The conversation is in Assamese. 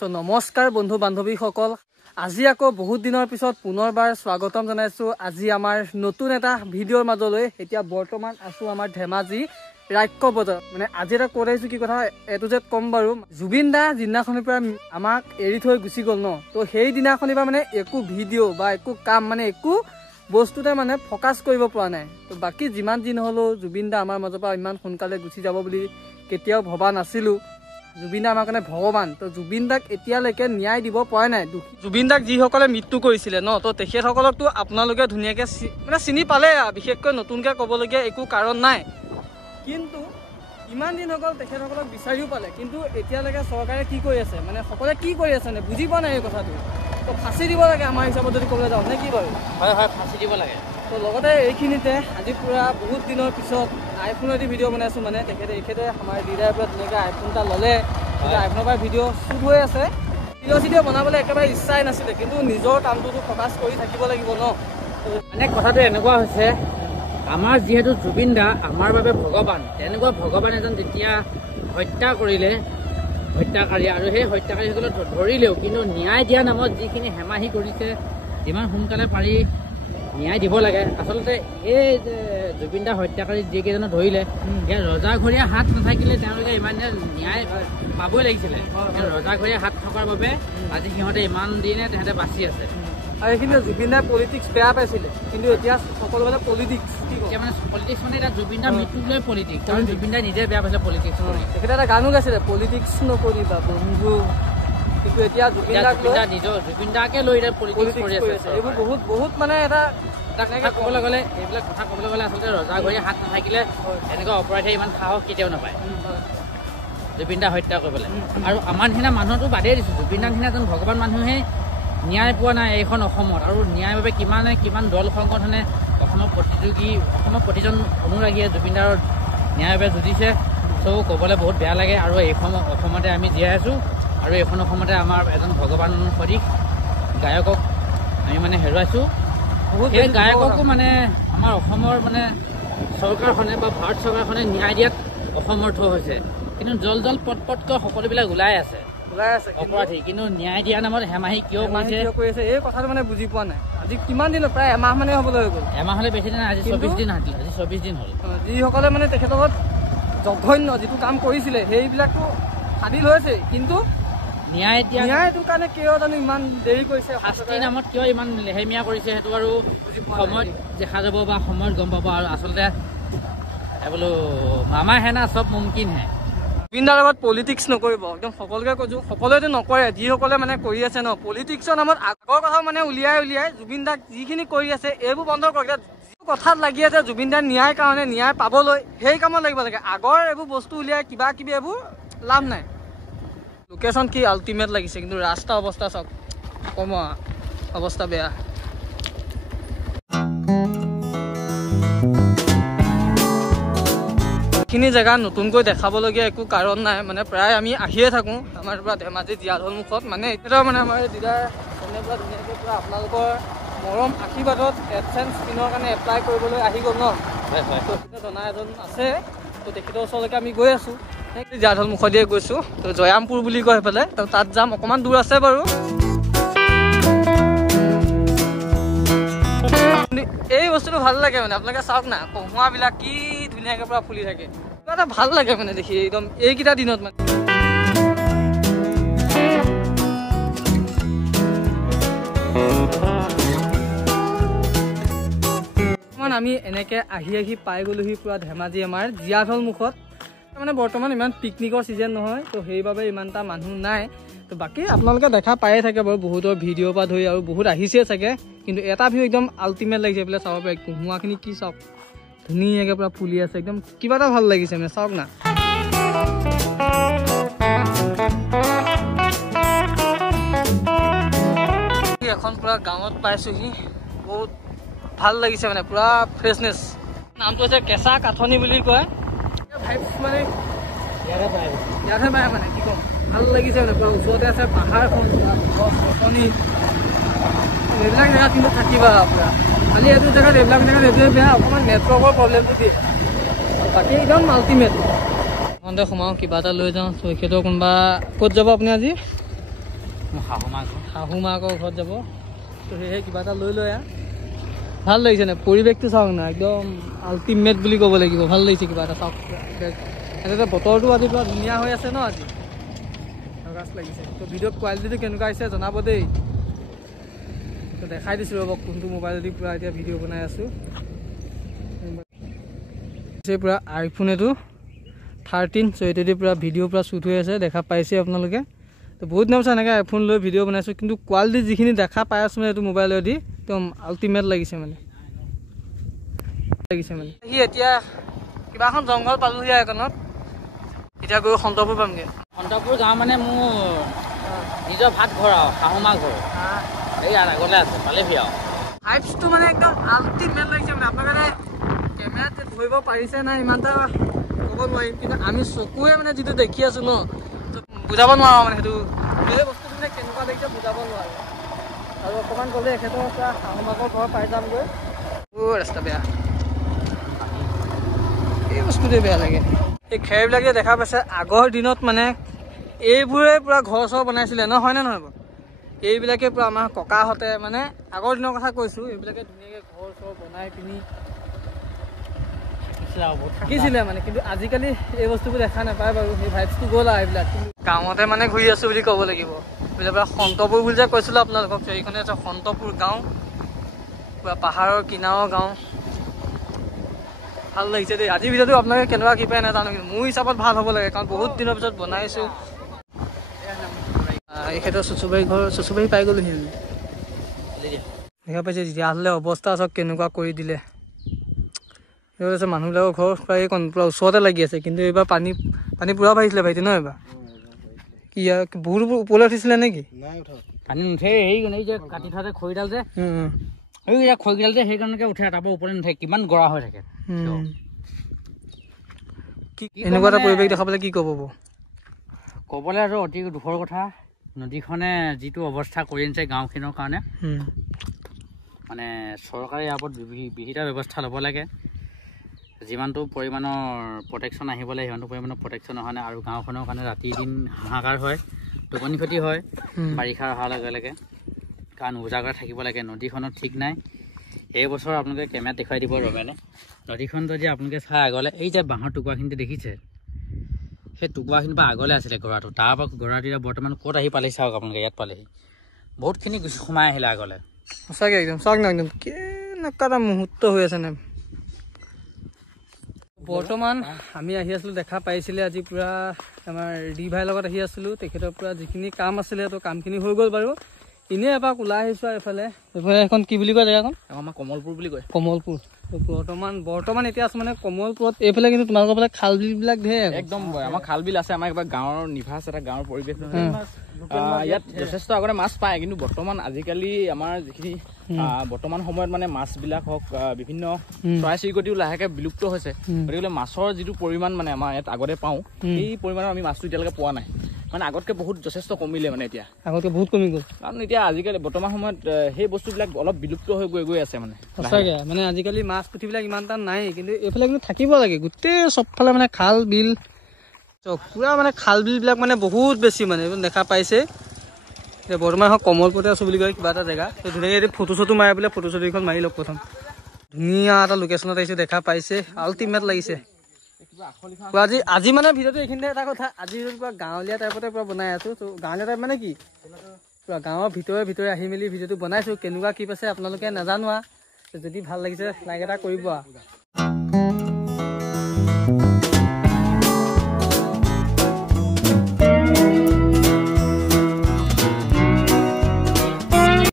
তো নমস্কাৰ বন্ধু বান্ধৱীসকল, আজি আকৌ বহুত দিনৰ পিছত পুনৰবাৰ স্বাগতম জনাইছো আজি আমাৰ নতুন এটা ভিডিঅ'ৰ মাজলৈ। এতিয়া বৰ্তমান আছো আমাৰ ধেমাজি ৰাক্য বজাৰ, মানে আজি এটা কৈ আহিছো কি কথা এটো যে কম বাৰু। জুবিন দা যিদিনাখনৰ পৰা আমাক এৰি থৈ গুচি গ'ল ন, তো সেই দিনাখনৰ পৰা মানে একো ভিডিঅ' বা একো কাম মানে একো বস্তুতে মানে ফকাছ কৰিব পৰা নাই। তো বাকী যিমান দিন হ'লেও জুবিন দা আমাৰ মাজৰ পৰা ইমান সোনকালে গুচি যাব বুলি কেতিয়াও ভবা নাছিলো। জুবিন দা আমাৰ কাৰণে ভগৱান। তো জুবিন দাক এতিয়ালৈকে ন্যায় দিব পৰা নাই। জুবিন দাক যিসকলে মৃত্যু কৰিছিলে ন, তো তেখেতসকলকতো আপোনালোকে ধুনীয়াকৈ মানে চিনি পালে, বিশেষকৈ নতুনকৈ ক'বলগীয়া একো কাৰণ নাই। কিন্তু ইমান দিন হৈ গ'ল তেখেতসকলক বিচাৰিও পালে, কিন্তু এতিয়ালৈকে চৰকাৰে কি কৰি আছে, মানে সকলোৱে কি কৰি আছে নে বুজি পোৱা নাই এই কথাটো। তো ফাঁচি দিব লাগে আমাৰ হিচাপত যদি ক'বলৈ যাওঁ, নে কি বাৰু? হয় হয়, ফাঁচি দিব লাগে। তো লগতে এইখিনিতে আজি পুৰা বহুত দিনৰ পিছত আইফোনেদি ভিডিঅ' বনাইছোঁ। মানে তেখেতে আমাৰ দিদাৰ পৰা ধুনীয়াকৈ আইফোন এটা ল'লে, আইফোনৰ পৰা ভিডিঅ' শ্বুট হৈ আছে। ভিডিঅ' বনাবলৈ একেবাৰে ইচ্ছাই নাছিলে, কিন্তু নিজৰ কামটোতো ফ'কাছ কৰি থাকিব লাগিব ন। মানে কথাটো এনেকুৱা হৈছে, আমাৰ যিহেতু জুবিন দা আমাৰ বাবে ভগৱান, তেনেকুৱা ভগৱান এজন যেতিয়া হত্যা কৰিলে হত্যাকাৰী, আৰু সেই হত্যাকাৰীসকলক ধৰিলেও কিন্তু ন্যায় দিয়া নামত যিখিনি হেমাহি কৰিছে, যিমান সোনকালে পাৰি ন্যায় দিব লাগে। আচলতে এই যে জুবিন দা হত্যাকাৰী যিকেইজনে ধৰিলে, ইয়াৰ ৰজাঘৰীয়া হাত নাথাকিলে তেওঁলোকে ইমান ন্যায় পাবই লাগিছিলে। ৰজাঘৰীয়া হাত থকাৰ বাবে আজি সিহঁতে ইমান দিনে তেহেঁতে বাচি আছে। আৰু এইখিনি জুবিন দাই পলিটিক্স বেয়া পাইছিলে, কিন্তু এতিয়া সকলো মানে পলিটিক্স এতিয়া মানে পলিটিক্স মানে এতিয়া জুবিন দা মৃত্যুক লৈ পলিটিক্স, কাৰণ জুবিন দাই নিজে বেয়া পাইছে পলিটিক্স কৰি। তেখেতে এটা গানো গাইছিলে, পলিটিক্স নকৰিবা বন্ধু, কিন্তু এতিয়া জুবিন দাকে লৈ পলিটিক্স কৰি আছে। এইবোৰ বহুত বহুত মানে এটা কথা ক'বলৈ গ'লে, এইবিলাক কথা ক'বলৈ গ'লে আচলতে ৰজাঘৰীয়া হাত নাথাকিলে এনেকুৱা অপৰাধীয়ে ইমান সাহস কেতিয়াও নাপায় জুবিন দা হত্যা কৰিবলৈ। আৰু আমাৰ নিচিনা মানুহটো বাদেই দিছোঁ, জুবিন দাৰ নিচিনা এজন ভগৱান মানুহে ন্যায় পোৱা নাই এইখন অসমত। আৰু ন্যায়ৰ বাবে কিমান দল সংগঠনে অসমৰ প্ৰতিজন অনুৰাগীয়ে জুবিন দাৰ ন্যায়ৰ বাবে যুঁজিছে। চ' ক'বলৈ বহুত বেয়া লাগে। আৰু এইখন অসমতে আমি জীয়াই আছোঁ, আৰু এইখন অসমতে আমাৰ এজন ভগৱান সদৃশ গায়কক আমি মানে হেৰুৱাইছোঁ। সেই গায়ককো মানে আমাৰ অসমৰ মানে চৰকাৰখনে বা ভাৰত চৰকাৰখনে ন্যায় দিয়াত অসমৰ্থ হৈছে, কিন্তু জল পটকৈ সকলোবিলাক ওলাই আছে অপৰাধী, কিন্তু ন্যায় দিয়া নামত হেমাহি কিয় কৰিছে এই কথাটো মানে বুজি পোৱা নাই। আজি কিমান দিন, প্ৰায় এমাহ মানে হ'বলৈ হৈ গ'ল। এমাহ হ'লে বেছি দিন, আজি 24 দিন হ'ল। আজি 24 দিন হ'ল। যিসকলে মানে তেখেতৰ জঘন্য যিটো কাম কৰিছিলে সেইবিলাকতো ফাদিল হৈছে, কিন্তু ন্যায়টোৰ কাৰণে কিয় জানো ইমান দেৰি কৰিছে, শাস্তিৰ নামত কিয় ইমান লেহেমীয়া কৰিছে, সেইটো আৰু সময়ত দেখা যাব বা সময়ত গম পাব। আৰু আচলতে বোলো মামা হে না চব মুমকিন হে। জুবিন দাৰ লগত পলিটিক্স নকৰিব, একদম সকলোকে কৈছোঁ। সকলোৱেতো নকৰে, যিসকলে মানে কৰি আছে ন পলিটিক্সৰ নামত আগৰ কথা মানে উলিয়াই জুবিন দাক যিখিনি কৰি আছে এইবোৰ বন্ধ কৰক। যিটো কথাত লাগি আছে জুবিন দাৰ ন্যায় কাৰণে, ন্যায় পাবলৈ, সেই কামত লাগিব লাগে। আগৰ এইবোৰ বস্তু উলিয়াই কিবা কিবি এইবোৰ লাভ নাই। লোকেশ্যন কি আল্টিমেট লাগিছে, কিন্তু ৰাস্তা অৱস্থা চাওক, কমা অৱস্থা বেয়া। এইখিনি জেগা নতুনকৈ দেখাবলগীয়া একো কাৰণ নাই, মানে প্ৰায় আমি আহিয়ে থাকোঁ আমাৰ পৰা ধেমাজি জীয়াঢল মুখত। মানে এতিয়া মানে আমাৰ দিদাৰ পৰা ধুনীয়াকৈ পৰা আপোনালোকৰ মৰম আশীৰ্বাদত এডচেঞ্চ স্কিনৰ কাৰণে এপ্লাই কৰিবলৈ আহি গ'ল ন। তো জনা এজন আছে, তো তেখেতৰ ওচৰলৈকে আমি গৈ আছোঁ। জীয়াঢল মুখদিয়ে গৈছোঁ, তো জয়ামপুৰ বুলি কয় সেইফালে, তো তাত যাম। অকণমান দূৰ আছে বাৰু। এই বস্তুটো ভাল লাগে মানে, আপোনালোকে চাওক না, কহুৱাবিলাক কি ধুনীয়াকৈ পৰা ফুলি থাকে। কিবা এটা ভাল লাগে মানে দেখি একদম এইকেইটা দিনত মানে আমি এনেকৈ আহি পাই গ'লোহি পুৰা ধেমাজি আমাৰ জীয়াঢল মুখত। মানে বৰ্তমান ইমান পিকনিকৰ ছিজন নহয়, তো সেইবাবে ইমান এটা মানুহ নাই। তো বাকী আপোনালোকে দেখা পায়ে থাকে বাৰু, বহুতৰ ভিডিঅ' পৰা ধৰি আৰু বহুত আহিছে চাগে, কিন্তু এটা ভিউ একদম আল্টিমেট লাগিছে। এইফালে চাব পাৰে কুহুৱাখিনি কি চাওক, ধুনীয়াকৈ পুৰা ফুলি আছে, একদম কিবা এটা ভাল লাগিছে মানে, চাওক না। এখন পুৰা গাঁৱত পাইছোঁহি, বহুত ভাল লাগিছে মানে, পুৰা ফ্ৰেছনেছ। নামটো হৈছে কেঁচা কাঠনি বুলি কয়। ভাইবছ মানে ইয়াতহে পায় মানে, কি ক'ম, ভাল লাগিছে মানে। পুৰা ওচৰতে আছে পাহাৰখন, গছ গছনি, এইবিলাক জেগাত কিন্তু থাকিবা পুৰা। খালি এইটো জেগাত এইবিলাক জেগাত এইটোৱে বেয়া, অকণমান নেটৱৰ্কৰ প্ৰব্লেমটো দিয়ে, বাকী একদম আল্টিমেট। সোমাওঁ কিবা এটা লৈ যাওঁ। তেখেতৰ কোনোবা ক'ত যাব আপুনি আজি? মোৰ শাহু মাকৰ ঘৰত যাব তো সেয়েহে কিবা এটা লৈ লৈ ভাল লাগিছে নে পৰিৱেশটো চাওক না একদম আল্টিমেট বুলি ক'ব লাগিব ভাল লাগিছে কিবা এটা চাওক এনেকৈ বতৰটো আজি পুৰা ধুনীয়া হৈ আছে ন আজি গাছ লাগিছে তো ভিডিঅ' কোৱালিটিটো কেনেকুৱা আহিছে জনাব দেই তো দেখাই দিছোঁ ৰ'ব কোনটো মোবাইলেদি পূৰা এতিয়া ভিডিঅ' বনাই আছোঁ পূৰা আইফোন এইটো 13 চ' এইটোদি পূৰা ভিডিঅ' পূৰা শ্বুট হৈ আছে দেখা পাইছে আপোনালোকে তো বহুত দিনৰ পিছত এনেকৈ আইফোন লৈ ভিডিঅ' বনাইছোঁ কিন্তু কোৱালিটি যিখিনি দেখা পাই আছোঁ মানে এইটো মোবাইলেদি একদম আল্টিমেট লাগিছে মানে সি এতিয়া কিবা এখন জংঘল পালোহি এইখনত এতিয়া গৈ সন্তপুৰ পামগৈ সন্তপুৰ গাঁও মানে মোৰ নিজৰ ভাত ঘৰ আৰু শাহু মা ঘৰ এই আগলৈ আছে পালেহি আৰু ভাইবছটো মানে একদম আল্টিমেট লাগিছে মানে আপোনালোকে কেমেৰাত ধৰিব পাৰিছে নাই ইমান এটা ক'ব নোৱাৰিম কিন্তু আমি চকুৱে মানে যিটো দেখি আছোঁ ন বুজাব নোৱাৰোঁ মানে সেইটো সেই বস্তুটো মানে কেনেকুৱা লাগিছে বুজাব নোৱাৰোঁ আৰু অকণমান গ'লে এখেতৰ পৰা শাহু মাকৰ ঘৰ পাই যামগৈ ৰাস্তা বেয়া এই বস্তুটোৱে বেয়া লাগে এই খেৰবিলাকে দেখা পাইছে আগৰ দিনত মানে এইবোৰে পূৰা ঘৰ চৰ বনাইছিলে নহয় নে নহয় বাৰু এইবিলাকে পূৰা আমাৰ ককাহঁতে মানে আগৰ দিনৰ কথা কৈছোঁ এইবিলাকে ধুনীয়াকৈ ঘৰ চৰ বনাই পিনি থাকিছিলে মানে কিন্তু আজিকালি এই বস্তুবোৰ দেখা নাপায় বাৰু সেই ভাইবছটো গ'ল আৰু এইবিলাক কিন্তু গাঁৱতে মানে ঘূৰি আছোঁ বুলি ক'ব লাগিব এইবিলাক পূৰা সন্তপুৰ বুলি যে কৈছিলোঁ আপোনালোকক এইখনে আছে সন্তপুৰ গাঁও পূৰা পাহাৰৰ কিনাৰৰ গাঁও ভাল লাগিছে দেই আজিৰ ভিডিঅ'টো আপোনালোকে কেনেকুৱা কি পায় নাজানো কিন্তু মোৰ হিচাপত ভাল হ'ব লাগে কাৰণ বহুত দিনৰ পিছত বনাইছোঁ এখেতৰ চুচুবাৰী ঘৰ চুচুবাৰী পাই গ'লো দেখা পাইছে তেতিয়াহ'লে অৱস্থা চাওক কেনেকুৱা কৰি দিলে এইবোৰ আছে মানুহবিলাকৰ ঘৰ প্ৰায় কণ পূৰা ওচৰতে লাগি আছে কিন্তু এইবাৰ পানী পূৰা বাঢ়িছিলে ভাইটি ন এইবাৰ কি বহুত ওপৰলৈ উঠিছিলে নেকি পানী নুঠে এই যে কাটি থোৱাতে খৰিডাল যে খৰিডাল যে সেইকাৰণে উঠে তাৰপৰা ওপৰলৈ নুঠে কিমান গৰা হৈ থাকে এনেকুৱা এটা পৰিৱেশ দেখাবলৈ কি ক'ব ক'বলৈ আৰু অতি দুখৰ কথা নদীখনে যিটো অৱস্থা কৰি আনিছে গাঁওখনৰ কাৰণে মানে চৰকাৰে ইয়াৰ ওপৰত বিহিত ব্যৱস্থা ল'ব লাগে যিমানটো পৰিমাণৰ প্ৰটেকশ্যন আহিব লাগে সিমানটো পৰিমাণৰ প্ৰটেকশ্যন অহা নাই আৰু গাঁওখনৰ কাৰণে ৰাতি দিন হাহাকাৰ হয় টোপনি ক্ষতি হয় বাৰিষা অহাৰ লগে লগে কাৰণ উজাগৰে থাকিব লাগে নদীখনত ঠিক নাই এই বছৰ আপোনালোকে কেমেৰাত দেখুৱাই দিব ৰমেনে নদীখন যদি আপোনালোকে চাই আগলৈ এই যে বাঁহৰ টুকুৰাখিনি দেখিছে সেই টুকুৰাখিনিৰ পৰা আগলৈ আছিলে গৰাটো তাৰপৰা গৰাটো এতিয়া বৰ্তমান ক'ত আহি পালেহি চাওক আপোনালোকে ইয়াত পালেহি বহুতখিনি সোমাই আহিলে আগলৈ সঁচাকৈ একদম চাওক না একদম কেনেকুৱা এটা মুহূৰ্ত হৈ আছে নে বৰ্তমান আমি আহি আছিলোঁ দেখা পাইছিলে আজি পূৰা আমাৰ ডি ভাইৰ লগত আহি আছিলোঁ তেখেতৰ পূৰা যিখিনি কাম আছিলে তো কামখিনি হৈ গ'ল বাৰু এনেই এপাক ওলাই আহিছোঁ এইফালে এখন কি বুলি কয় জেগাখন আমাৰ কমলপুৰ বুলি কয় কমলপুৰ বৰ্তমান এতিয়া আছোঁ মানে কমলপুৰত এইফালে কিন্তু তোমালোকৰ ফালে খাল বিলবিলাক ধেৰ একদম আমাৰ খাল বিল আছে আমাৰ কিবা গাঁৱৰ নিভাজ এটা গাঁৱৰ পৰিৱেশ ইয়াত যথেষ্ট আগতে মাছ পায় কিন্তু বৰ্তমান আজিকালি আমাৰ যিখিনি বৰ্তমান সময়ত মানে মাছবিলাক হওক বিভিন্ন চৰাই চিৰিকটিও লাহেকে বিলুপ্ত হৈছে গতিকে মাছৰ যিটো পৰিমাণ মানে আমাৰ ইয়াত আগতে পাওঁ সেই পৰিমাণৰ আমি মাছটো এতিয়ালৈকে পোৱা নাই মানে আগতকৈ বহুত যথেষ্ট কমিলে মানে এতিয়া আগতকৈ বহুত কমি গ'ল কাৰণ এতিয়া আজিকালি বৰ্তমান সময়ত সেই বস্তুবিলাক অলপ বিলুপ্ত হৈ গৈ আছে মানে সঁচাকৈ মানে আজিকালি মাছ পুঠিবিলাক ইমান এটা নাই কিন্তু এইফালে কিন্তু থাকিব লাগে গোটেই চবফালে মানে খাল বিল পূৰা মানে খাল বিলবিলাক মানে বহুত বেছি মানে দেখা পাইছে এতিয়া বৰ্তমান কমলপুৰতে আছোঁ বুলি কয় কিবা এটা জেগা ধুনীয়াকৈ ফটো চটো মাৰি পেলাই ফটো চটোখন মাৰি লওক প্ৰথম ধুনীয়া এটা লোকেশ্যনত আহিছে দেখা পাইছে আল্টিমেট লাগিছে আজি মানে ভিডিঅ'টো এইখিনিতে এটা কথা আজি পুৰা গাঁৱলীয়া টাইপতে পুৰা বনাই আছোঁ ত' গাঁৱলীয়া টাইপ মানে কি পুৰা গাঁৱৰ ভিতৰে আহি মেলি ভিডিঅ'টো বনাইছোঁ কেনেকুৱা কি পাইছে আপোনালোকে নাজানো যদি ভাল লাগিছে লাইক এটা কৰিব